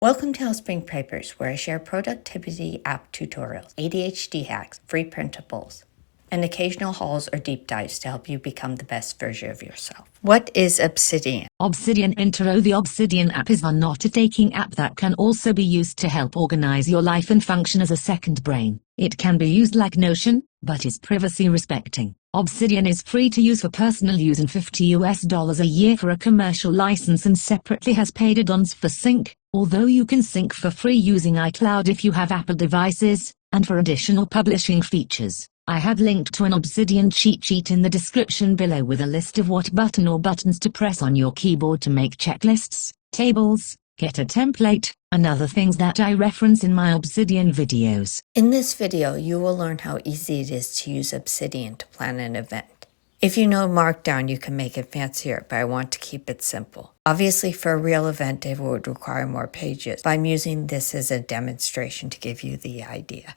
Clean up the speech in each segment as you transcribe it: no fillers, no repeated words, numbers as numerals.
Welcome to Spring Papers, where I share productivity app tutorials, ADHD hacks, free printables, and occasional hauls or deep dives to help you become the best version of yourself. What is Obsidian? Obsidian Intro. The Obsidian app is a note-taking app that can also be used to help organize your life and function as a second brain. It can be used like Notion, but is privacy respecting. Obsidian is free to use for personal use and $50 a year for a commercial license, and separately has paid add-ons for sync, although you can sync for free using iCloud if you have Apple devices, and for additional publishing features. I have linked to an Obsidian cheat sheet in the description below with a list of what button or buttons to press on your keyboard to make checklists, tables, get a template, and other things that I reference in my Obsidian videos. In this video, you will learn how easy it is to use Obsidian to plan an event. If you know Markdown, you can make it fancier, but I want to keep it simple. Obviously, for a real event, it would require more pages, but I'm using this as a demonstration to give you the idea.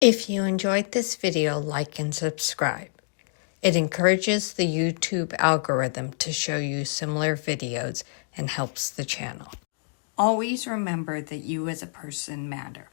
If you enjoyed this video, like and subscribe. It encourages the YouTube algorithm to show you similar videos and helps the channel. Always remember that you as a person matter.